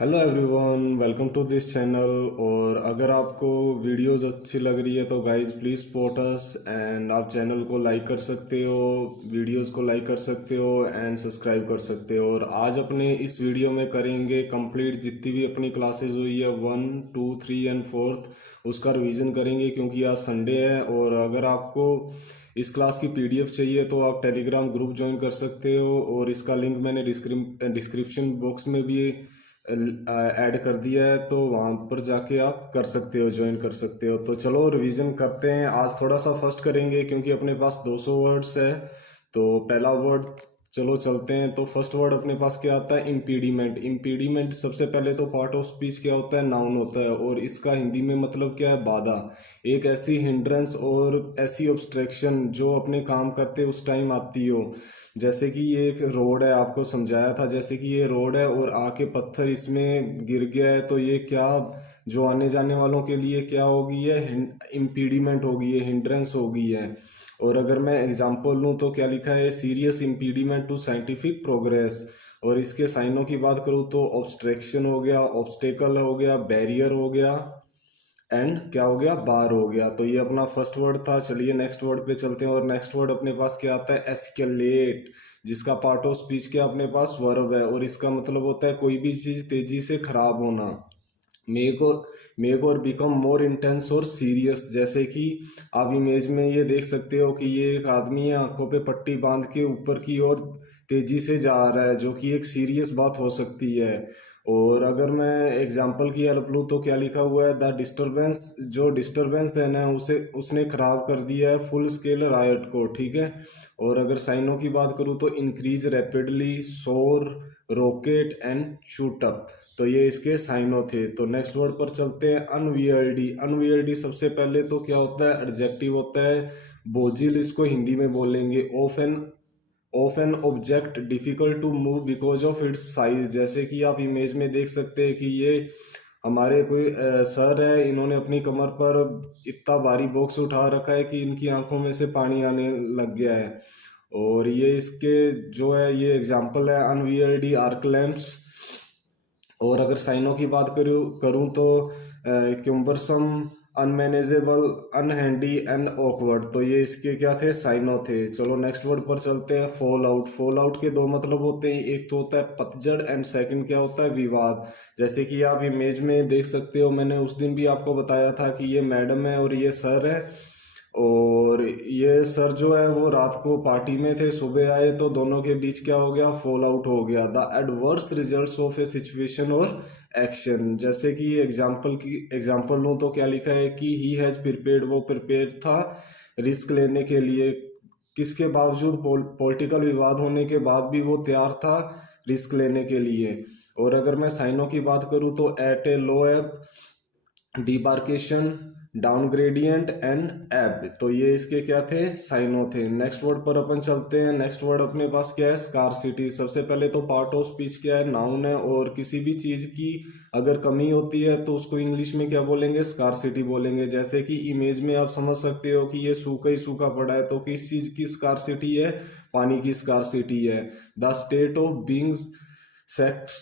Hello everyone, welcome to this channel. और अगर आपको वीडियोस अच्छी लग रही है तो guys please support us and आप चैनल को लाइक कर सकते हो, वीडियोस को लाइक कर सकते हो एंड सब्सक्राइब कर सकते हो। और आज अपने इस वीडियो में करेंगे कंप्लीट जितनी भी अपनी क्लासेस हुई है 1, 2, 3 एंड 4 उसका रिवीजन करेंगे, क्योंकि आज संडे है। और अगर आपको इस क्लास की पीडीएफ चाहिए तो आप टेलीग्राम ग्रुप ज्वाइन कर सकते हो, और इसका लिंक मैंने डिस्क्रिप्शन बॉक्स में भी ऐड कर दिया है, तो वहाँ पर जाके आप कर सकते हो, ज्वाइन कर सकते हो। तो चलो रिवीजन करते हैं। आज थोड़ा सा फर्स्ट करेंगे क्योंकि अपने पास 200 वर्ड्स है। तो पहला वर्ड, चलो चलते हैं। तो फर्स्ट वर्ड अपने पास क्या आता है? इम्पीडिमेंट। इम्पीडिमेंट सबसे पहले तो पार्ट ऑफ स्पीच क्या होता है? नाउन होता है, और इसका हिंदी में मतलब क्या है? बाधा। एक ऐसी हिंड्रेंस और ऐसी ऑब्स्ट्रक्शन जो अपने काम करते उस टाइम आती हो। जैसे कि ये एक रोड है, आपको समझाया था, जैसे कि ये रोड है और आके पत्थर इसमें गिर गया है, तो ये क्या, जो आने जाने वालों के लिए क्या होगी? ये इम्पीडिमेंट होगी, ये हिंड्रेंस होगी है। और अगर मैं एग्जांपल लूँ तो क्या लिखा है? Serious impediment to scientific progress. और इसके साइनों की बात करूँ तो ऑब्स्ट्रक्शन हो गया, ऑब्स्टेकल हो गया, बैरियर हो गया एंड क्या हो गया? बार हो गया। तो ये अपना फर्स्ट वर्ड था। चलिए नेक्स्ट वर्ड पे चलते हैं। और नेक्स्ट वर्ड अपने पास क्या आता है? एस्केलेट, जिसका पार्ट ऑफ स्पीच क्या अपने पास? वर्ब है, और इसका मतलब होता है कोई भी चीज तेजी से खराब होना। मेक और मेक और बिकम मोर इंटेंस और सीरियस। जैसे कि आप इमेज में ये देख सकते हो कि ये एक आदमी है, आंखों पे पट्टी बांध के ऊपर की ओर तेजी से जा रहा है, जो कि एक सीरियस बात हो सकती है। और अगर मैं एग्जाम्पल की हेल्प लूँ तो क्या लिखा हुआ है? द डिस्टरबेंस, जो डिस्टरबेंस है ना, उसे उसने खराब कर दिया है फुल स्केल रायट को, ठीक है। और अगर साइनों की बात करूँ तो इंक्रीज, रैपिडली, सोर, रॉकेट एंड शूट अप। तो ये इसके साइनों थे। तो नेक्स्ट वर्ड पर चलते हैं। अनवियर्डी। अनवियर्डी सबसे पहले तो क्या होता है? एडजेक्टिव होता है। बोझिल इसको हिंदी में बोलेंगे। Of an object difficult to move because of its size. जैसे कि आप इमेज में देख सकते हैं कि ये हमारे कोई सर है, इन्होंने अपनी कमर पर इतना भारी बॉक्स उठा रखा है कि इनकी आंखों में से पानी आने लग गया है। और ये इसके जो है, ये एग्जाम्पल है अनवियर्डी आर्क लैम्प्स। और अगर साइनों की बात करूँ करूँ तो क्यूम्बरसम, अनमैनेजेबल, अनहैंडी एंड ऑकवर्ड। तो ये इसके क्या थे? साइनों थे। चलो नेक्स्ट वर्ड पर चलते हैं। Fall out. फॉल आउट के दो मतलब होते हैं, एक तो होता है पतझड़ एंड सेकंड क्या होता है? विवाद। जैसे कि आप इमेज में देख सकते हो, मैंने उस दिन भी आपको बताया था कि ये मैडम है और ये सर है। और ये सर जो है वो रात को पार्टी में थे, सुबह आए तो दोनों के बीच क्या हो गया? फॉल आउट हो गया। The adverse results of A situation और एक्शन। जैसे कि एग्जाम्पल लूँ तो क्या लिखा है कि ही हैज प्रिपेयर्ड, वो प्रिपेयर था रिस्क लेने के लिए। किसके बावजूद? पॉलिटिकल विवाद होने के बाद भी वो तैयार था रिस्क लेने के लिए। और अगर मैं साइनों की बात करूँ तो एट ए लो एब, डिबार्केशन, डाउन ग्रेडियंट एंड एब। तो ये इसके क्या थे? साइनो थे। नेक्स्ट वर्ड पर अपन चलते हैं। नेक्स्ट वर्ड अपने पास क्या है? स्कार्सिटी। सबसे पहले तो पार्ट ऑफ स्पीच क्या है? नाउन है, और किसी भी चीज की अगर कमी होती है तो उसको इंग्लिश में क्या बोलेंगे? स्कार्सिटी बोलेंगे। जैसे कि इमेज में आप समझ सकते हो कि ये सूखा ही सूखा पड़ा है, तो किस चीज की स्कार्सिटी है? पानी की स्कार्सिटी है। The state of beings sex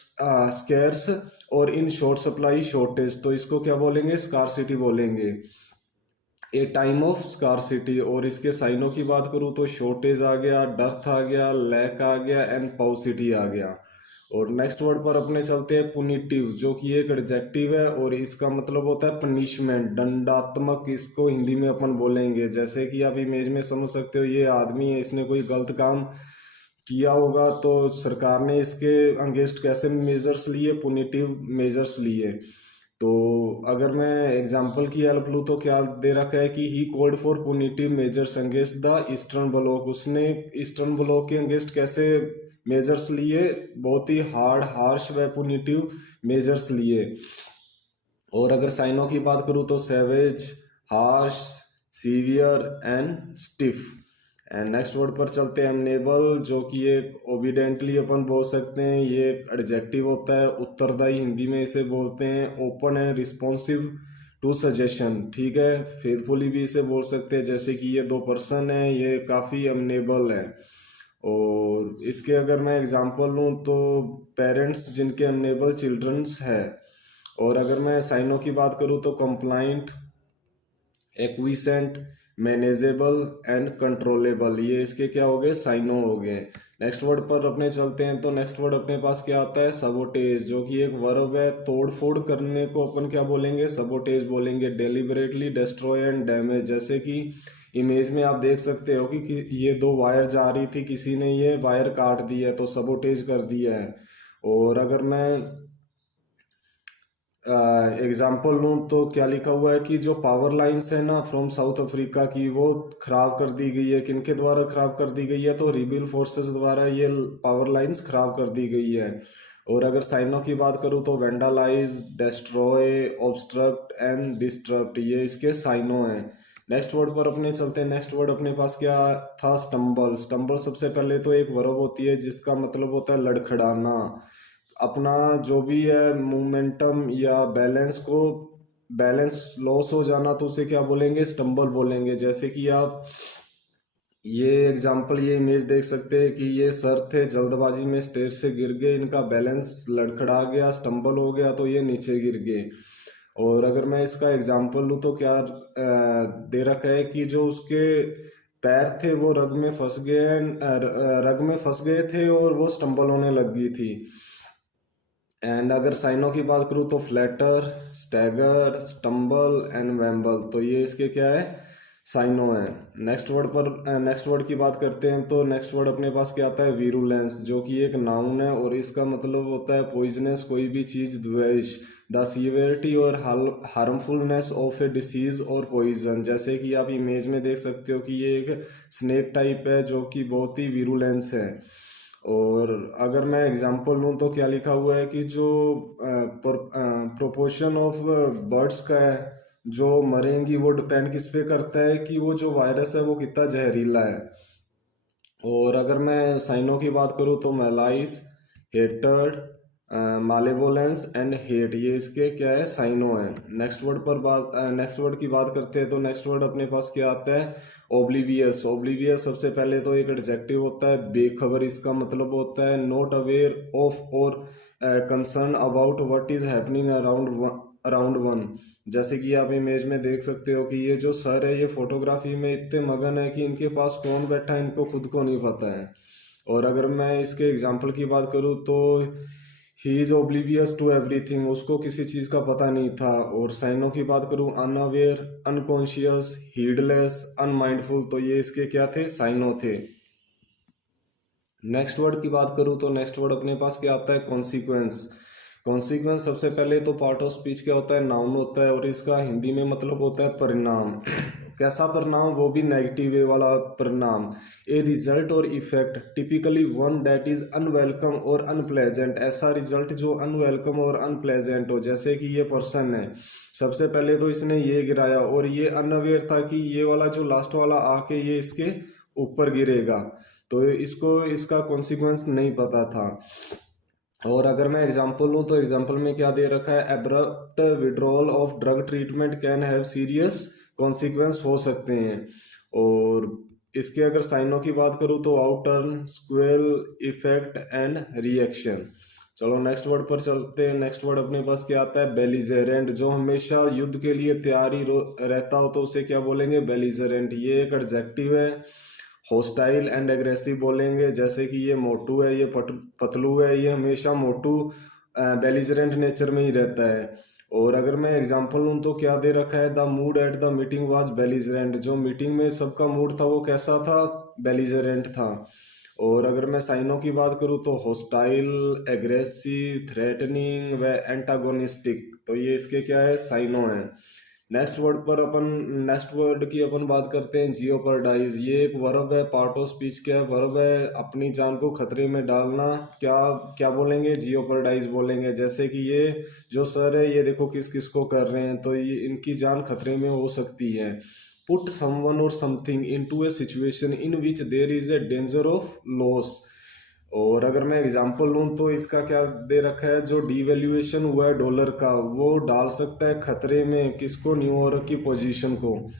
scarce और इन शॉर्ट सप्लाई शॉर्टेज। तो इसको क्या बोलेंगे? स्कार्सिटी बोलेंगे। ए टाइम ऑफ स्कार्सिटी। और इसके साइनों की बात करूँ तो शॉर्टेज आ गया, डर्थ आ गया, लैक आ गया एंड पाउसिटी आ गया। और नेक्स्ट वर्ड पर अपने चलते हैं। पुनिटिव, जो कि एक एडजेक्टिव है और इसका मतलब होता है पनिशमेंट, दंडात्मक। इसको हिंदी में अपन बोलेंगे। जैसे कि आप इमेज में समझ सकते हो, ये आदमी है, इसने कोई गलत काम किया होगा तो सरकार ने इसके अगेंस्ट कैसे मेजर्स लिए? पुनिटिव मेजर्स लिए। तो अगर मैं एग्जांपल की हेल्प लूँ तो क्या दे रखा है कि he called for पुनिटिव measures against the eastern block. उसने ईस्टर्न ब्लॉक के अगेंस्ट कैसे मेजर्स लिए? बहुत ही हार्ड, हार्श व पुनिटिव मेजर्स लिए। और अगर साइनों की बात करूँ तो savage, harsh, severe and stiff. And next word पर चलते हैं। अनएबल, जो कि एक ओबिडेंटली अपन बोल सकते हैं, ये एडजेक्टिव होता है। उत्तरदायी हिंदी में इसे बोलते हैं। Open and responsive to suggestion, ठीक है। फेथफुली भी इसे बोल सकते हैं। जैसे कि ये दो पर्सन है, ये काफ़ी अनएबल है। और इसके अगर मैं एग्जांपल लूँ तो पेरेंट्स जिनके अनएबल चिल्ड्रंस है। और अगर मैं साइनों की बात करूँ तो कंप्लाइंट, एक्विसेंट, मैनेजेबल एंड कंट्रोलेबल, ये इसके क्या हो गए, साइनो हो गए। नेक्स्ट वर्ड पर अपने चलते हैं तो नेक्स्ट वर्ड अपने पास क्या आता है, सबोटेज, जो कि एक वर्ब है। तोड़ फोड़ करने को अपन क्या बोलेंगे, सबोटेज बोलेंगे। डेलिबरेटली डिस्ट्रॉय एंड डैमेज, जैसे कि इमेज में आप देख सकते हो कि ये दो वायर जा रही थी, किसी ने ये वायर काट दिया है तो सबोटेज कर दिया है। और अगर मैं एग्जाम्पल लूँ तो क्या लिखा हुआ है कि जो पावर लाइंस है ना फ्रॉम साउथ अफ्रीका की, वो खराब कर दी गई है। किनके द्वारा खराब कर दी गई है, तो रिबिल फोर्सेस द्वारा ये पावर लाइंस खराब कर दी गई है। और अगर साइनों की बात करूँ तो वेंडालाइज, डेस्ट्रॉय, ऑब्स्ट्रक्ट एंड डिस्ट्रक्ट, ये इसके साइनो हैं। नेक्स्ट वर्ड पर अपने चलते हैं। नेक्स्ट वर्ड अपने पास क्या था, स्टम्बल। स्टम्बल सबसे पहले तो एक वर्ब होती है जिसका मतलब होता है लड़खड़ाना। अपना जो भी है मोमेंटम या बैलेंस लॉस हो जाना, तो उसे क्या बोलेंगे, स्टम्बल बोलेंगे। जैसे कि आप ये एग्जांपल, ये इमेज देख सकते हैं कि ये सर थे, जल्दबाजी में स्टेज से गिर गए, इनका बैलेंस लड़खड़ा गया, स्टम्बल हो गया, तो ये नीचे गिर गए। और अगर मैं इसका एग्जांपल लूँ तो क्या दे रखा है कि जो उसके पैर थे वो रग में फंस गए थे और वो स्टम्बल होने लग गई थी। एंड अगर साइनों की बात करूँ तो फ्लैटर, स्टैगर, स्टम्बल एंड वैम्बल, तो ये इसके क्या है, साइनो है। नेक्स्ट वर्ड की बात करते हैं तो नेक्स्ट वर्ड अपने पास क्या आता है, वीरुलेंस, जो कि एक नाउन है और इसका मतलब होता है पॉइजनस, कोई भी चीज़ द्वेष। द सीवियरिटी और हार्मफुलनेस ऑफ ए डिसीज और पॉइजन, जैसे कि आप इमेज में देख सकते हो कि ये एक स्नेक टाइप है जो कि बहुत ही वीरुलेंस है। और अगर मैं एग्जांपल लूँ तो क्या लिखा हुआ है कि जो प्रोपोर्शन ऑफ बर्ड्स का है जो मरेंगी, वो डिपेंड किस पे करता है कि वो जो वायरस है वो कितना जहरीला है। और अगर मैं साइनों की बात करूँ तो मैलाइस, हेटर्ड, मालेवोलेंस एंड हेट, ये इसके क्या है, साइनो है। नेक्स्ट वर्ड की बात करते हैं तो नेक्स्ट वर्ड अपने पास क्या आता है, ओब्लिवियस। ओब्लिवियस सबसे पहले तो एक एडजेक्टिव होता है, बेखबर। इसका मतलब होता है नॉट अवेयर ऑफ और concern about what is happening around one. जैसे कि आप इमेज में देख सकते हो कि ये जो सर है ये फोटोग्राफी में इतने मगन है कि इनके पास कौन बैठा है इनको खुद को नहीं पता है। और अगर मैं इसके एग्जाम्पल की बात करूँ तो he is oblivious to everything, उसको किसी चीज़ का पता नहीं था। और साइनों की बात करूँ, अनअवेयर, अनकॉन्शियस, हीडलेस, अनमाइंडफुल, तो ये इसके क्या थे, साइनो थे। नेक्स्ट वर्ड की बात करूँ तो नेक्स्ट वर्ड अपने पास क्या आता है, कॉन्सिक्वेंस। कॉन्सिक्वेंस सबसे पहले तो पार्ट ऑफ स्पीच क्या होता है, नाउन होता है और इसका हिंदी में मतलब होता है परिणाम। कैसा परिणाम, वो भी नेगेटिव वे वाला परिणाम। ए रिजल्ट और effect typically one that is unwelcome और अनप्लेजेंट, ऐसा रिजल्ट जो अनवेलकम और अनप्लेजेंट हो। जैसे कि ये पर्सन है, सबसे पहले तो इसने ये गिराया और ये अनअवेयर था कि ये वाला जो लास्ट वाला आके ये इसके ऊपर गिरेगा, तो इसको इसका कॉन्सिक्वेंस नहीं पता था। और अगर मैं एग्जांपल लूँ तो एग्जांपल में क्या दे रखा है, abrupt withdrawal of drug treatment can have serious consequence हो सकते हैं। और इसके अगर साइनों की बात करूँ तो आउटर्न, स्क्वेल, इफेक्ट एंड रिएक्शन। चलो नेक्स्ट वर्ड पर चलते हैं। नेक्स्ट वर्ड अपने पास क्या आता है, बेलिजेरेंट, जो हमेशा युद्ध के लिए तैयारी रहता हो तो उसे क्या बोलेंगे, बेलिजेरेंट। ये एक एडजेक्टिव है। हॉस्टाइल एंड एग्रेसिव बोलेंगे, जैसे कि ये मोटू है, ये पतलू है, ये हमेशा मोटू बेलिजरेंट नेचर में ही रहता है। और अगर मैं एग्जांपल लूँ तो क्या दे रखा है, the mood at the meeting was belligerent, जो मीटिंग में सबका मूड था वो कैसा था, बेलिजरेंट था। और अगर मैं साइनों की बात करूँ तो हॉस्टाइल, एग्रेसिव, थ्रेटनिंग व एंटागोनिस्टिक, तो ये इसके क्या है, साइनो है। नेक्स्ट वर्ड की अपन बात करते हैं, जियोपर्डाइज। ये एक वर्ब है, पार्ट ऑफ स्पीच क्या है, वर्ब है, अपनी जान को खतरे में डालना। क्या क्या बोलेंगे, जियोपर्डाइज बोलेंगे। जैसे कि ये जो सर है ये देखो किस किस को कर रहे हैं, तो ये इनकी जान खतरे में हो सकती है। Put someone or something into a situation in which there is a danger of loss. और अगर मैं एग्जांपल लूँ तो इसका क्या दे रखा है, जो डिवैल्यूएशन हुआ है डॉलर का वो डाल सकता है खतरे में, किसको, न्यूयॉर्क की पोजीशन को।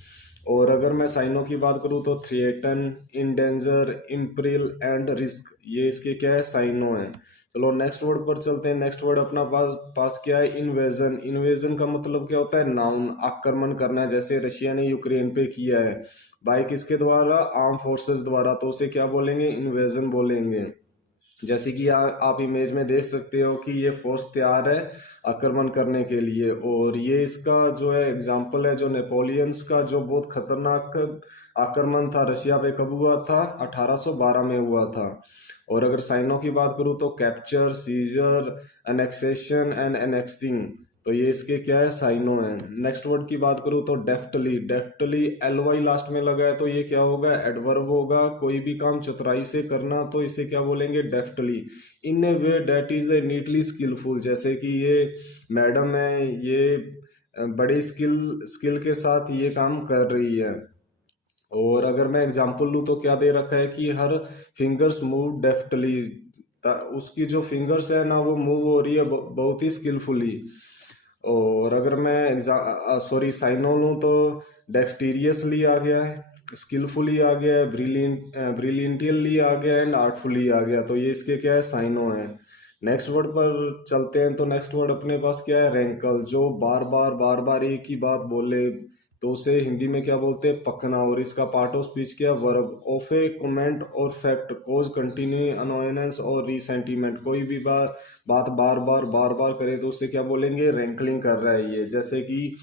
और अगर मैं साइनों की बात करूँ तो थ्रेटन, इंडेंजर, इम्परिल एंड रिस्क, ये इसके क्या है, साइनो है। चलो नेक्स्ट वर्ड पर चलते हैं। नेक्स्ट वर्ड अपना पास क्या है, इन्वेजन। इन्वेजन का मतलब क्या होता है, नाउन, आक्रमण करना है। जैसे रशिया ने यूक्रेन पे किया है बाई किसके द्वारा, आर्म फोर्सेस द्वारा, तो उसे क्या बोलेंगे, इन्वेजन बोलेंगे। जैसे कि आप इमेज में देख सकते हो कि ये फोर्स तैयार है आक्रमण करने के लिए। और ये इसका जो है एग्जाम्पल है, जो नेपोलियंस का जो बहुत खतरनाक आक्रमण था रशिया पे, कब हुआ था, 1812 में हुआ था। और अगर साइनों की बात करूँ तो capture, seizure, annexation and annexing, तो ये इसके क्या है, साइनो है। नेक्स्ट वर्ड की बात करूँ तो deftly. Deftly L Y last में लगा है तो ये क्या होगा, एडवर्ब होगा। कोई भी काम चतुराई से करना तो इसे क्या बोलेंगे, deftly. In a way that is a neatly skillful, जैसे कि ये मैडम है, ये बड़े स्किल के साथ ये काम कर रही है। और अगर मैं एग्जांपल लूँ तो क्या दे रखा है कि हर फिंगर्स मूव डेफ्टली, उसकी जो फिंगर्स है ना वो मूव हो रही है बहुत ही स्किलफुली। और अगर मैं साइनो लूँ तो डेक्सटीरियसली आ गया है, स्किलफुली आ गया है, ब्रिलियंटली आ गया है एंड आर्टफुली आ गया, तो ये इसके क्या है, साइनो है। नेक्स्ट वर्ड पर चलते हैं। तो नेक्स्ट वर्ड अपने पास क्या है, रैंकल। जो बार बार एक ही बात बोले तो उसे हिंदी में क्या बोलते हैं, पकना। और इसका पार्ट ऑफ स्पीच क्या, वर्ब। ऑफ ए कमेंट और फैक्ट कोज कंटिन्यू अनोयनेंस और रीसेंटीमेंट, कोई भी बात बार बार करे तो उसे क्या बोलेंगे, रैंकलिंग कर रहा है ये। जैसे कि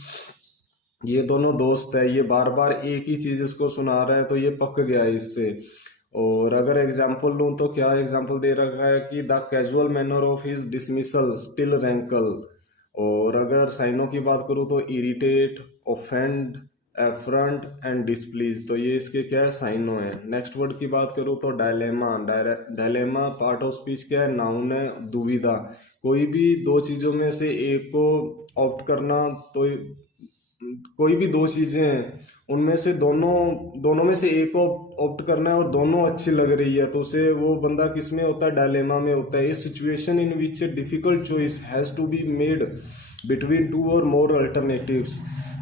ये दोनों दोस्त है, ये बार बार एक ही चीज इसको सुना रहा है तो ये पक गया है इससे। और अगर एग्जाम्पल लूँ तो क्या एग्जाम्पल दे रखा है कि the casual manner of his dismissal still rankle. और अगर साइनों की बात करूँ तो irritate, offend, affront and displease, तो ये इसके क्या है, साइनो है। नेक्स्ट वर्ड की बात करूँ तो dilemma. Dilemma part of speech क्या है, नाउन है, दुविधा। कोई भी दो चीजों में से एक को ऑप्ट करना, तो कोई भी दो चीजें हैं उनमें से दोनों में से एक को ऑप्ट करना है और दोनों अच्छी लग रही है, तो उसे वो बंदा किस में होता है, डायलेमा में होता है। A situation in which a difficult choice has to be made between two or more alternatives.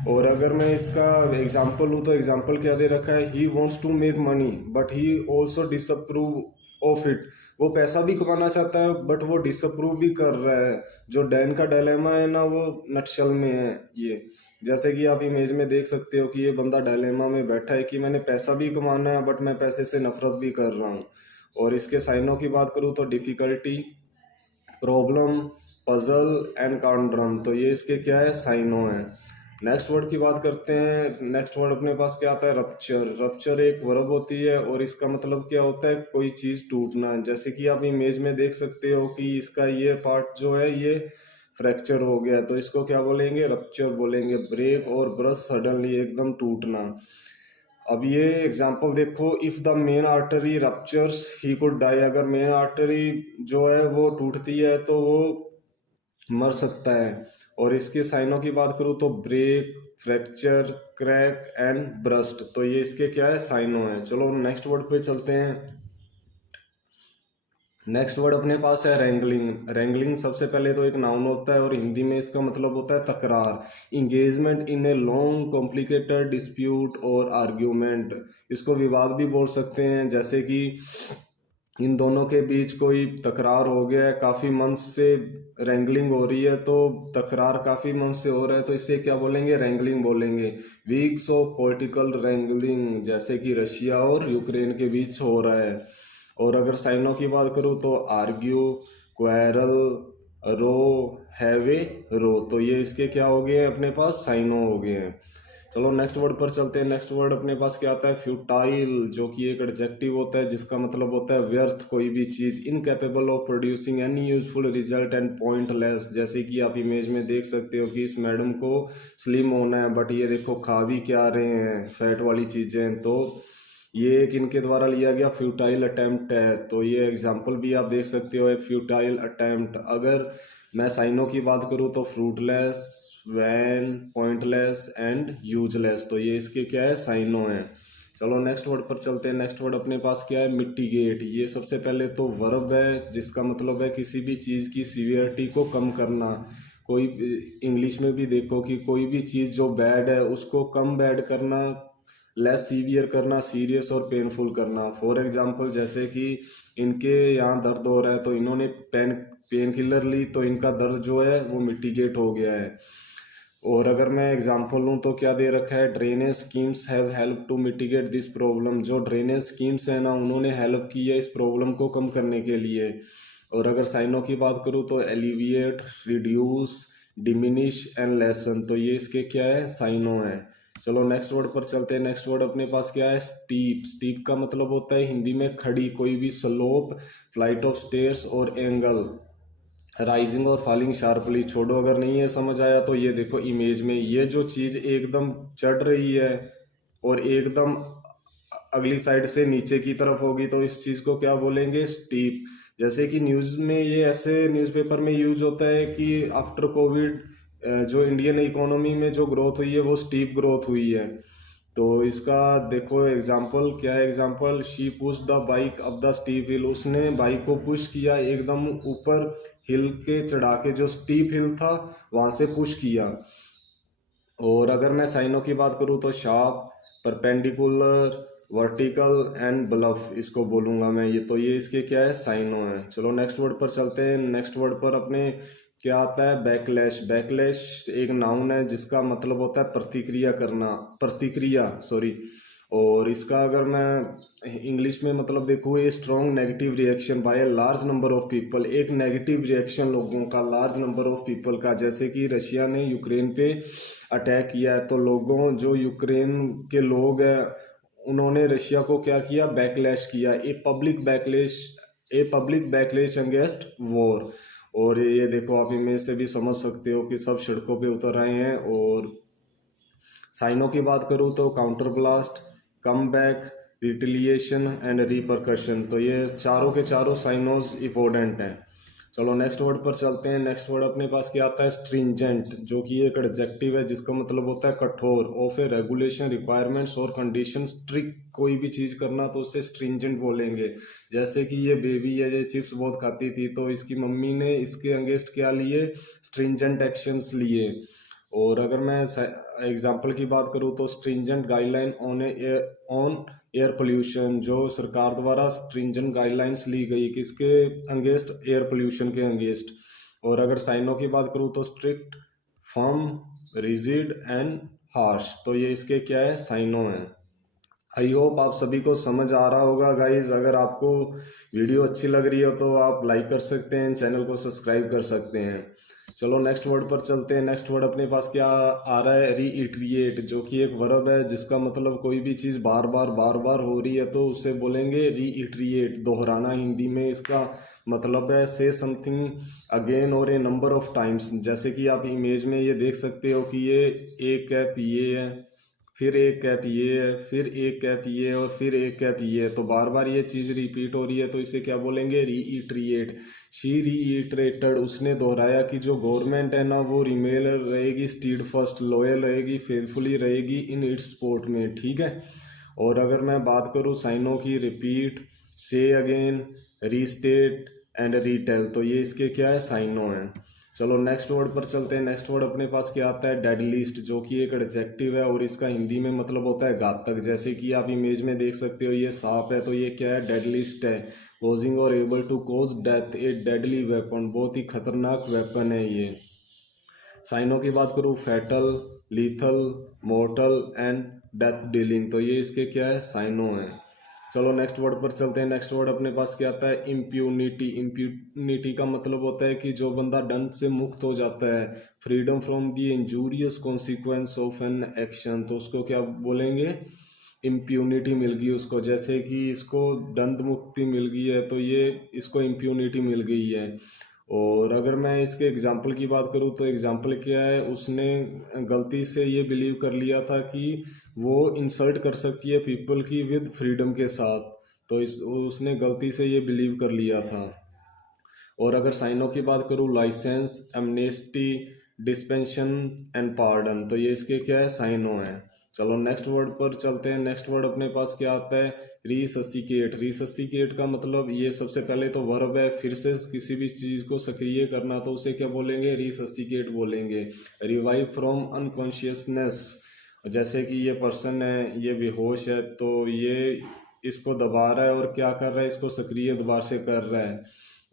और अगर मैं इसका एग्जांपल लूँ तो एग्जांपल क्या दे रखा है, he wants to make money but he also disapprove of it. वो पैसा भी कमाना चाहता है बट वो डिसअप्रूव भी कर रहा है। जो डैन का डायलेमा है ना वो नटशल में है ये। जैसे कि आप इमेज में देख सकते हो कि ये बंदा डायलेमा में बैठा है कि मैंने पैसा भी कमाना है बट मैं पैसे से नफरत भी कर रहा हूँ। और इसके साइनों की बात करूँ तो डिफिकल्टी, प्रॉब्लम, पजल एंड कॉन्ड्रम, तो ये इसके क्या है, साइनो है। नेक्स्ट वर्ड की बात करते हैं। नेक्स्ट वर्ड अपने पास क्या आता है, रप्चर। रप्चर एक वर्ब होती है और इसका मतलब क्या होता है, कोई चीज टूटना। जैसे कि आप इमेज में देख सकते हो कि इसका ये पार्ट जो है ये फ्रैक्चर हो गया, तो इसको क्या बोलेंगे, रप्चर बोलेंगे। ब्रेक और ब्रश सडनली, एकदम टूटना। अब ये एग्जांपल देखो, if the main artery ruptures he could die. अगर मेन आर्टरी जो है वो टूटती है तो वो मर सकता है। और इसके साइनों की बात करूँ तो break, fracture, crack and burst, तो ये इसके क्या है, साइनो है। चलो नेक्स्ट वर्ड पे चलते हैं। नेक्स्ट वर्ड अपने पास है रेंगलिंग। रेंगलिंग सबसे पहले तो एक नाउन होता है और हिंदी में इसका मतलब होता है तकरार, engagement in a long complicated dispute और आर्ग्यूमेंट। इसको विवाद भी बोल सकते हैं। जैसे कि इन दोनों के बीच कोई तकरार हो गया है, काफ़ी मंथ से रेंगलिंग हो रही है, तो तकरार काफ़ी मंथ से हो रहा है तो इसे क्या बोलेंगे, रेंगलिंग बोलेंगे। वीक्स ऑफ पॉलिटिकल रेंगलिंग, जैसे कि रशिया और यूक्रेन के बीच हो रहा है। और अगर साइनों की बात करूँ तो आर्ग्यू, क्वेरल, रो, हैवे, रो, तो ये इसके क्या हो गए हैं, अपने पास साइनो हो गए हैं। चलो नेक्स्ट वर्ड पर चलते हैं। नेक्स्ट वर्ड अपने पास क्या आता है, फ्यूटाइल, जो कि एक एडजेक्टिव होता है जिसका मतलब होता है व्यर्थ कोई भी चीज। Incapable of producing any useful result and pointless, जैसे कि आप इमेज में देख सकते हो कि इस मैडम को स्लिम होना है बट ये देखो खा भी क्या रहे हैं, फैट वाली चीजें। तो ये एक इनके द्वारा लिया गया फ्यूटाइल अटेम्प्ट है। तो ये एग्जाम्पल भी आप देख सकते हो, फ्यूटाइल अटेम्प्ट। अगर मैं साइनों की बात करूँ तो fruitless, vain, pointless and useless, तो ये इसके क्या है, साइनो है। चलो नेक्स्ट वर्ड पर चलते हैं। नेक्स्ट वर्ड अपने पास क्या है, मिटिगेट। ये सबसे पहले तो वर्ब है जिसका मतलब है किसी भी चीज़ की सीवियरिटी को कम करना। कोई इंग्लिश में भी देखो कि कोई भी चीज़ जो बैड है उसको कम बैड करना, लेस सीवियर करना, सीरियस और पेनफुल करना। फॉर एग्जांपल जैसे कि इनके यहाँ दर्द हो रहा है तो इन्होंने पेन किलर ली तो इनका दर्द जो है वो मिटिगेट हो गया है। और अगर मैं एग्जांपल लूँ तो क्या दे रखा है, drainage schemes have help to mitigate this problem. जो ड्रेनेज स्कीम्स है ना उन्होंने हेल्प की है इस प्रॉब्लम को कम करने के लिए। और अगर साइनों की बात करूँ तो alleviate, reduce, diminish and lesson, तो ये इसके क्या है, साइनों है। चलो नेक्स्ट वर्ड पर चलते हैं। नेक्स्ट वर्ड अपने पास क्या है, स्टीप। स्टीप का मतलब होता है हिंदी में खड़ी, कोई भी स्लोप, फ्लाइट ऑफ स्टेयर्स और एंगल, राइजिंग और फॉलिंग शार्पली। छोड़ो, अगर नहीं है समझ आया तो ये देखो इमेज में, ये जो चीज़ एकदम चढ़ रही है और एकदम अगली साइड से नीचे की तरफ होगी तो इस चीज़ को क्या बोलेंगे, स्टीप। जैसे कि न्यूज़ में ये ऐसे न्यूज़पेपर में यूज होता है कि आफ्टर कोविड जो इंडियन इकोनॉमी में जो ग्रोथ हुई है वो स्टीप ग्रोथ हुई है। तो इसका देखो एग्जाम्पल क्या है, example, she push the bike up the steep hill. उसने बाइक को पुश किया एकदम ऊपर हिल के चढ़ा के, जो स्टीप हिल था वहां से पुश किया। और अगर मैं साइनों की बात करूँ तो sharp, perpendicular, vertical and bluff, इसको बोलूँगा मैं। ये तो ये इसके क्या है, साइनों हैं। चलो नेक्स्ट वर्ड पर चलते हैं। नेक्स्ट वर्ड पर अपने क्या आता है, बैकलैश। बैकलैश एक नाउन है जिसका मतलब होता है प्रतिक्रिया करना, प्रतिक्रिया सॉरी। और इसका अगर मैं इंग्लिश में मतलब देखूँ, ये strong negative reaction by a large number of people. एक नेगेटिव रिएक्शन लोगों का, लार्ज नंबर ऑफ पीपल का। जैसे कि रशिया ने यूक्रेन पे अटैक किया है तो लोगों, जो यूक्रेन के लोग हैं उन्होंने रशिया को क्या किया, बैकलैश किया। A public backlash against war. और ये देखो आप इमेज से भी समझ सकते हो कि सब सड़कों पे उतर आए हैं। और साइनों की बात करूँ तो counter blast, come back, retaliation and repercussion, तो ये चारों के चारों साइनोज इंपॉर्टेंट हैं। चलो नेक्स्ट वर्ड पर चलते हैं। नेक्स्ट वर्ड अपने पास क्या आता है, स्ट्रिंजेंट, जो कि एक एडजेक्टिव है जिसका मतलब होता है कठोर। ऑफ ए रेगुलेशन, रिक्वायरमेंट्स और कंडीशन, स्ट्रिक्ट कोई भी चीज़ करना तो उससे स्ट्रिंजेंट बोलेंगे। जैसे कि ये बेबी है, ये चिप्स बहुत खाती थी तो इसकी मम्मी ने इसके अगेंस्ट क्या लिए, स्ट्रिंजेंट एक्शंस लिए। और अगर मैं एग्जाम्पल की बात करूँ तो stringent guideline on air pollution, जो सरकार द्वारा स्ट्रिंजेंट गाइडलाइंस ली गई किसके अगेंस्ट, एयर पोल्यूशन के अगेंस्ट। और अगर साइनों की बात करूँ तो strict, firm, rigid and harsh, तो ये इसके क्या है, साइनों हैं। आई होप आप सभी को समझ आ रहा होगा गाइज। अगर आपको वीडियो अच्छी लग रही हो तो आप लाइक कर सकते हैं, चैनल को सब्सक्राइब कर सकते हैं। चलो नेक्स्ट वर्ड पर चलते हैं। नेक्स्ट वर्ड अपने पास क्या आ रहा है, रीइटरिएट, जो कि एक वर्ब है जिसका मतलब कोई भी चीज़ बार बार हो रही है तो उसे बोलेंगे रीइटरिएट, दोहराना। हिंदी में इसका मतलब है से समथिंग अगेन और ए नंबर ऑफ टाइम्स। जैसे कि आप इमेज में ये देख सकते हो कि ये एक कैप ये है, फिर एक कैप ये है, फिर एक कैप ये है और फिर एक कैप ये है, तो बार बार ये चीज़ रिपीट हो रही है तो इसे क्या बोलेंगे, रीइटरिएट। शी रीइटरेटेड, उसने दोहराया कि जो गवर्नमेंट है ना वो रिमेल रहेगी, स्टीड फर्स्ट, लॉयल रहेगी, फेथफुली रहेगी इन इट्स सपोर्ट में, ठीक है। और अगर मैं बात करूँ साइनों की, रिपीट, से अगेन, रीस्टेट एंड रीटेल, तो ये इसके क्या है, साइनों हैं। चलो नेक्स्ट वर्ड पर चलते हैं। नेक्स्ट वर्ड अपने पास क्या आता है, डेडलीस्ट, जो कि एक एडजेक्टिव है और इसका हिंदी में मतलब होता है घातक। जैसे कि आप इमेज में देख सकते हो ये सांप है तो ये क्या है, डेडलीस्ट है, causing or able to cause death, a deadly weapon, बहुत ही खतरनाक वेपन है ये। साइनों की बात करूँ, fatal, lethal, mortar and death dealing, तो ये इसके क्या है, साइनों हैं। चलो नेक्स्ट वर्ड पर चलते हैं। नेक्स्ट वर्ड अपने पास क्या आता है, इम्प्यूनिटी। इम्प्यूनिटी का मतलब होता है कि जो बंदा दंड से मुक्त हो जाता है, freedom from the injurious consequence of an action, तो उसको क्या बोलेंगे, इम्प्यूनिटी मिल गई उसको। जैसे कि इसको दंड मुक्ति मिल गई है तो ये इसको इम्प्यूनिटी मिल गई है। और अगर मैं इसके एग्जाम्पल की बात करूँ तो एग्जाम्पल क्या है, उसने गलती से ये बिलीव कर लिया था कि वो इंसल्ट कर सकती है पीपल की विद फ्रीडम के साथ, तो उसने गलती से ये बिलीव कर लिया था। और अगर साइनों की बात करूँ, licence, amnesty, dispensation and pardon, तो ये इसके क्या है, साइनों हैं। चलो नेक्स्ट वर्ड पर चलते हैं। नेक्स्ट वर्ड अपने पास क्या आता है, रिससिकेट। रिससिकेट का मतलब ये सबसे पहले तो वर्ब है, फिर से किसी भी चीज़ को सक्रिय करना तो उसे क्या बोलेंगे, रिससिकेट बोलेंगे। रिवाइव फ्रॉम अनकॉन्शियसनेस, जैसे कि ये पर्सन है, ये बेहोश है, तो ये इसको दबा रहा है और क्या कर रहा है, इसको सक्रिय दोबारा से कर रहा है।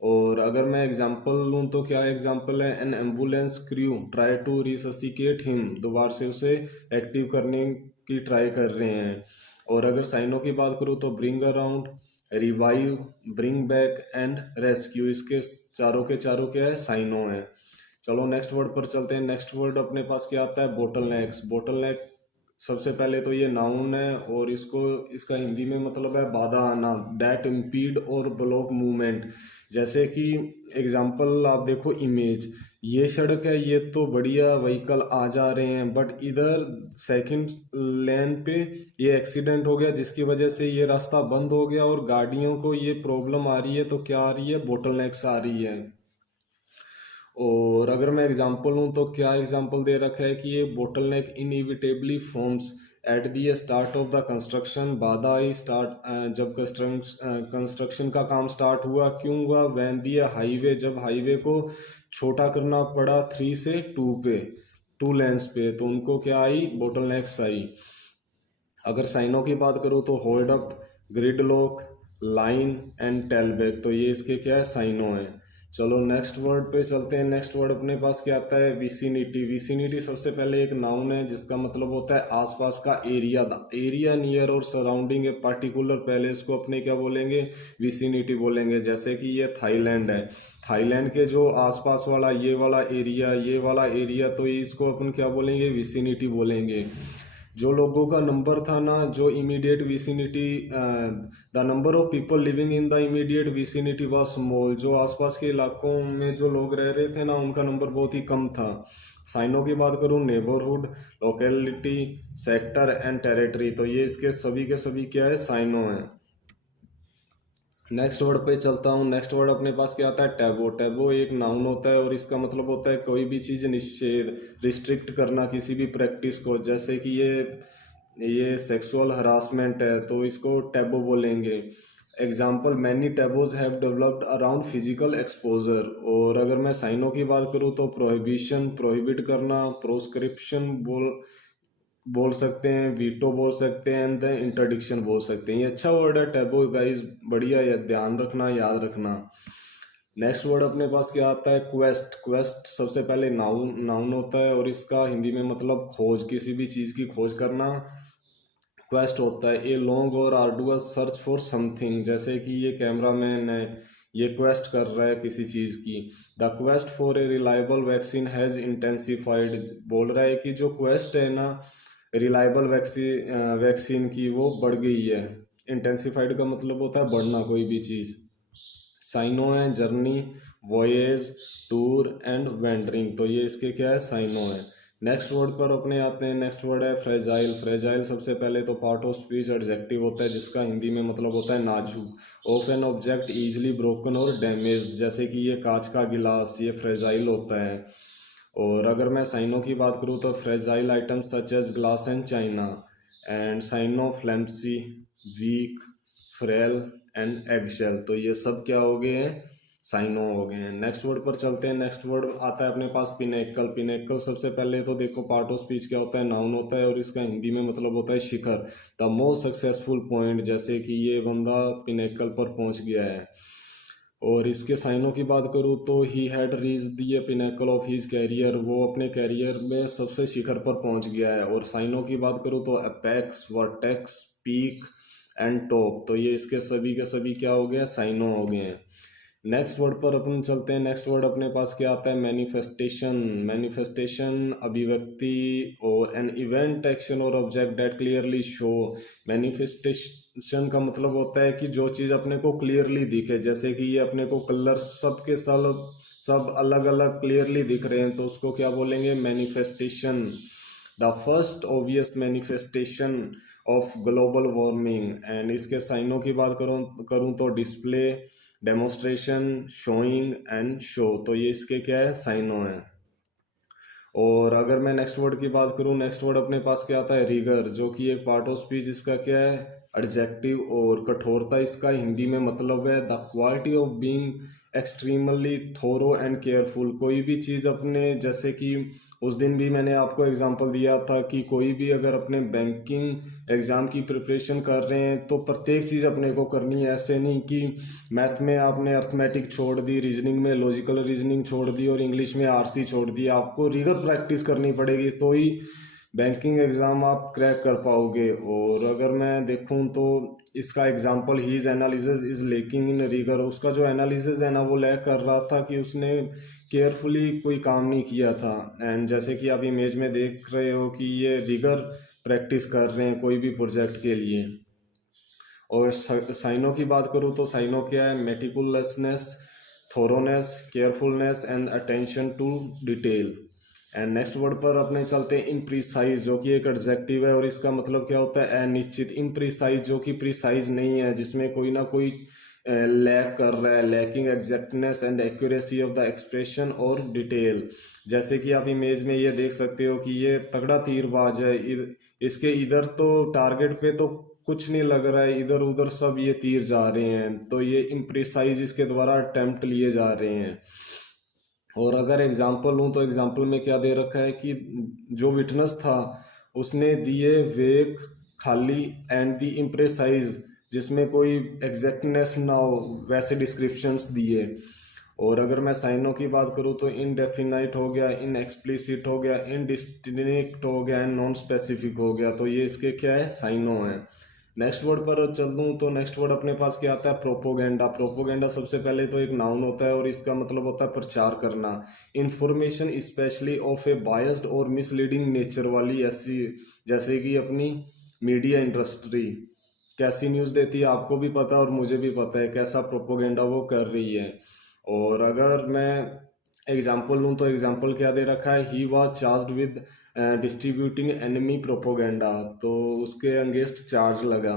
और अगर मैं एग्जांपल लूँ तो क्या एग्जांपल है, an ambulance crew try to resuscitate him, दोबारा से उसे एक्टिव करने की ट्राई कर रहे हैं। और अगर साइनों की बात करूँ तो bring around, revive, bring back and rescue, इसके चारों के चारों क्या है, साइनों हैं। चलो नेक्स्ट वर्ड पर चलते हैं। नेक्स्ट वर्ड अपने पास क्या आता है, बोटल नेक्स। बोटल नेक सबसे पहले तो ये नाउन है और इसका हिंदी में मतलब है बाधा आना, दैट इम्पीड और ब्लॉक मूवमेंट। जैसे कि एग्जांपल आप देखो, इमेज, ये सड़क है, ये तो बढ़िया व्हीकल आ जा रहे हैं, बट इधर सेकंड लेन पे ये एक्सीडेंट हो गया जिसकी वजह से ये रास्ता बंद हो गया और गाड़ियों को ये प्रॉब्लम आ रही है। तो क्या आ रही है, बोटल नेक्स आ रही है। और अगर मैं एग्जांपल लूँ तो क्या एग्जांपल दे रखा है कि ये bottleneck inevitably forms at the start of the construction. बाधा आई स्टार्ट जब कंस्ट्रक्शन का काम स्टार्ट हुआ। क्यों हुआ, वैन दिया हाईवे, जब हाईवे को छोटा करना पड़ा 3 से 2 पे, 2 लेन्स पे, तो उनको क्या आई, बोटलनेक्स आई। अगर साइनों की बात करूँ तो hold up, gridlock, line and tailback, तो ये इसके क्या है, साइनों हैं। चलो नेक्स्ट वर्ड पे चलते हैं। नेक्स्ट वर्ड अपने पास क्या आता है, विसिनिटी। विसिनिटी सबसे पहले एक नाउन है जिसका मतलब होता है आसपास का एरिया, द एरिया नियर और सराउंडिंग ए पर्टिकुलर पैलेस को अपने क्या बोलेंगे, विसिनिटी बोलेंगे। जैसे कि ये थाईलैंड है, थाईलैंड के जो आसपास वाला ये वाला एरिया, ये वाला एरिया, तो ये इसको अपन क्या बोलेंगे, विसिनिटी बोलेंगे। जो लोगों का नंबर था ना, जो immediate vicinity, the number of people living in the immediate vicinity was small, जो आसपास के इलाकों में जो लोग रह रहे थे ना, उनका नंबर बहुत ही कम था। साइनों की बात करूँ, neighbourhood, locality, sector and territory, तो ये इसके सभी के सभी क्या है, साइनों हैं। नेक्स्ट वर्ड पे चलता हूँ। नेक्स्ट वर्ड अपने पास क्या आता है, टैबो। टैबो एक नाउन होता है और इसका मतलब होता है कोई भी चीज़ निषेध, रिस्ट्रिक्ट करना किसी भी प्रैक्टिस को। जैसे कि ये सेक्सुअल हरासमेंट है तो इसको टैबो बोलेंगे। Example, many taboos have developed around physical exposure. और अगर मैं साइनों की बात करूँ तो प्रोहिबिशन, प्रोहिबिट करना, प्रोस्क्रिप्शन बोल सकते हैं, वीटो बोल सकते हैं, एंड इंटरडिक्शन बोल सकते हैं। ये अच्छा वर्ड है टैबू गाइस, बढ़िया, या ध्यान रखना, याद रखना। नेक्स्ट वर्ड अपने पास क्या आता है, क्वेस्ट। क्वेस्ट सबसे पहले नाउन होता है और इसका हिंदी में मतलब खोज, किसी भी चीज़ की खोज करना क्वेस्ट होता है। ए लॉन्ग और आर्डुअस सर्च फॉर समथिंग, जैसे कि ये कैमरामैन है, ये क्वेस्ट कर रहा है किसी चीज़ की। The quest for a reliable vaccine has intensified, बोल रहा है कि जो क्वेस्ट है ना रिलायबल वैक्सीन की, वो बढ़ गई है। इंटेंसिफाइड का मतलब होता है बढ़ना कोई भी चीज़। साइनो है जर्नी, वॉयेज, टूर एंड वेंडरिंग, तो ये इसके क्या है, साइनो है। नेक्स्ट वर्ड पर अपने आते हैं। नेक्स्ट वर्ड है फ्रेजाइल। फ्रेजाइल सबसे पहले तो पार्ट ऑफ स्पीच एडजेक्टिव होता है जिसका हिंदी में मतलब होता है नाजुक। Of an object easily broken और डैमेज्ड, जैसे कि ये कांच का गिलास, ये फ्रेजाइल होता है। और अगर मैं साइनों की बात करूँ तो fragile items such as glass and china, and साइनो flimsy, weak, frail and eggshell, तो ये सब क्या हो गए हैं, साइनो हो गए हैं। नेक्स्ट वर्ड पर चलते हैं। नेक्स्ट वर्ड आता है अपने पास पिनेकल। पिनेकल सबसे पहले तो देखो पार्ट ऑफ स्पीच क्या होता है, नाउन होता है और इसका हिंदी में मतलब होता है शिखर, द मोस्ट सक्सेसफुल पॉइंट, जैसे कि ये बंदा पिनेकल पर पहुंच गया है। और इसके साइनों की बात करूँ तो he had reach the pinnacle of his career, वो अपने कैरियर में सबसे शिखर पर पहुंच गया है। और साइनों की बात करूँ तो apex, vertex, peak and top, तो ये इसके सभी के सभी क्या हो गए, साइनों हो गए हैं। नेक्स्ट वर्ड पर अपन चलते हैं। नेक्स्ट वर्ड अपने पास क्या आता है, मैनिफेस्टेशन। मैनिफेस्टेशन अभिव्यक्ति और एन इवेंट, एक्शन और object that clearly show. Manifestation का मतलब होता है कि जो चीज़ अपने को क्लियरली दिखे, जैसे कि ये अपने को कलर सब अलग अलग क्लियरली दिख रहे हैं, तो उसको क्या बोलेंगे, manifestation. The first obvious manifestation of global warming. And इसके साइनों की बात करूँ तो display, demonstration, showing and show, तो ये इसके क्या है, साइनों हैं। और अगर मैं नेक्स्ट वर्ड की बात करूँ, नेक्स्ट वर्ड अपने पास क्या आता है, रिगर, जो कि एक पार्ट ऑफ स्पीच, इसका क्या है, एडजेक्टिव। और कठोरता इसका हिंदी में मतलब है the quality of being extremely thorough and careful, कोई भी चीज़ अपने, जैसे कि उस दिन भी मैंने आपको एग्जांपल दिया था कि कोई भी अगर अपने बैंकिंग एग्ज़ाम की प्रिपरेशन कर रहे हैं तो प्रत्येक चीज़ अपने को करनी है। ऐसे नहीं कि मैथ में आपने अर्थमेटिक छोड़ दी, रीजनिंग में लॉजिकल रीजनिंग छोड़ दी और इंग्लिश में आरसी छोड़ दी। आपको रिगर प्रैक्टिस करनी पड़ेगी तो ही बैंकिंग एग्ज़ाम आप क्रैक कर पाओगे। और अगर मैं देखूं तो इसका example his analysis is lacking in rigour, उसका जो एनालिसिस है ना वो लैक कर रहा था कि उसने केयरफुली कोई काम नहीं किया था। एंड जैसे कि आप इमेज में देख रहे हो कि ये रिगर प्रैक्टिस कर रहे हैं कोई भी प्रोजेक्ट के लिए। और साइनों की बात करूँ तो साइनों क्या है, meticulousness, thoroughness, carefulness and attention to detail. And next word पर अपने चलते हैं इम्प्रीसाइज, जो कि एक एडजेक्टिव है और इसका मतलब क्या होता है अनिश्चित। इम्प्रीसाइज जो कि प्रिसाइज नहीं है, जिसमें कोई ना कोई लैक कर रहा है, lacking exactness and accuracy of the expression और डिटेल। जैसे कि आप इमेज में ये देख सकते हो कि ये तगड़ा तीरबाज है, इसके इधर तो टारगेट पे तो कुछ नहीं लग रहा है, इधर उधर सब ये तीर जा रहे हैं, तो ये इम्प्रिसाइज इसके द्वारा अटेम्प्ट लिए जा रहे हैं। और अगर एग्जाम्पल लूँ तो एग्जाम्पल में क्या दे रखा है कि जो विटनेस था उसने दिए वेग, खाली एंड दी इम्प्रेसाइज, जिसमें कोई एग्जैक्टनेस ना हो वैसे डिस्क्रिप्शंस दिए। और अगर मैं साइनों की बात करूँ तो इनडेफिनाइट हो गया, इन एक्सप्लिसिट हो गया, इनडिस्टिंक्ट हो गया एंड नॉन स्पेसिफिक हो गया, तो ये इसके क्या है, साइनों हैं। नेक्स्ट वर्ड पर चल दूँ तो नेक्स्ट वर्ड अपने पास क्या आता है, प्रोपोगेंडा। प्रोपोगेंडा सबसे पहले तो एक नाउन होता है और इसका मतलब होता है प्रचार करना। Information specially of A biased और मिसलीडिंग नेचर वाली, ऐसी जैसे कि अपनी मीडिया इंडस्ट्री कैसी न्यूज़ देती है आपको भी पता है और मुझे भी पता है कैसा प्रोपोगेंडा वो कर रही है। और अगर मैं एग्जाम्पल लूँ तो एग्जाम्पल क्या दे रखा है, he was charged with distributing enemy propaganda, तो उसके अगेंस्ट चार्ज लगा।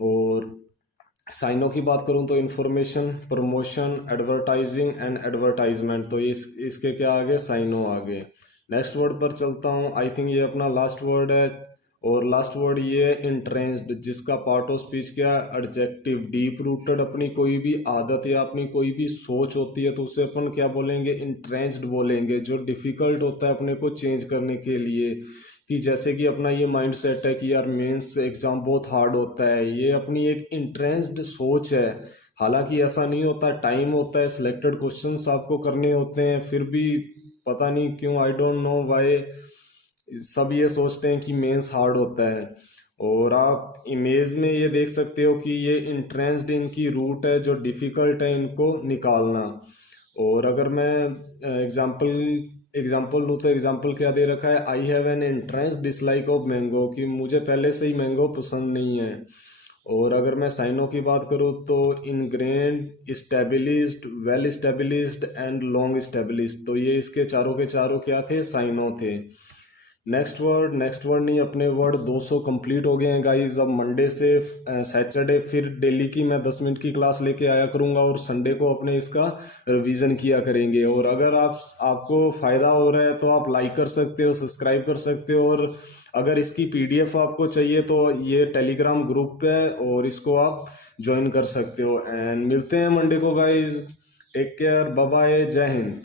और साइनों की बात करूं तो information, promotion, advertising and advertisement, तो इसके क्या आगे, साइनों आगे। नेक्स्ट वर्ड पर चलता हूं, आई थिंक ये अपना लास्ट वर्ड है। और लास्ट वर्ड ये है इंट्रेंस्ड, जिसका पार्ट ऑफ स्पीच क्या है, एडजेक्टिव। डीप रूटेड अपनी कोई भी आदत या अपनी कोई भी सोच होती है तो उसे अपन क्या बोलेंगे, इंट्रेंस्ड बोलेंगे। जो डिफिकल्ट होता है अपने को चेंज करने के लिए, कि जैसे कि अपना ये माइंड सेट है कि यार मेंस एग्जाम बहुत हार्ड होता है, ये अपनी एक इंट्रेंस्ड सोच है। हालांकि ऐसा नहीं होता, टाइम होता है, सिलेक्टेड क्वेश्चंस आपको करने होते हैं, फिर भी पता नहीं क्यों, आई डोंट नो व्हाई, सब ये सोचते हैं कि मेंस हार्ड होता है। और आप इमेज में ये देख सकते हो कि ये इंट्रेंस्ड इनकी रूट है, जो डिफ़िकल्ट है इनको निकालना। और अगर मैं एग्जाम्पल लूँ तो एग्जाम्पल क्या दे रखा है, I have an entrance dislike of mango, कि मुझे पहले से ही मैंगो पसंद नहीं है। और अगर मैं साइनों की बात करूँ तो ingrained, established, well established and long established, तो ये इसके चारों के चारों क्या थे, साइनों थे। नेक्स्ट वर्ड नहीं, अपने वर्ड 200 कंप्लीट हो गए हैं गाइस। अब मंडे से सैटरडे फिर डेली की मैं 10 मिनट की क्लास लेके आया करूँगा और संडे को अपने इसका रिवीजन किया करेंगे। और अगर आपको फ़ायदा हो रहा है तो आप लाइक कर सकते हो, सब्सक्राइब कर सकते हो। और अगर इसकी पीडीएफ आपको चाहिए तो ये टेलीग्राम ग्रुप है और इसको आप ज्वाइन कर सकते हो। एंड मिलते हैं मंडे को guys, take care, bye bye, जय हिंद।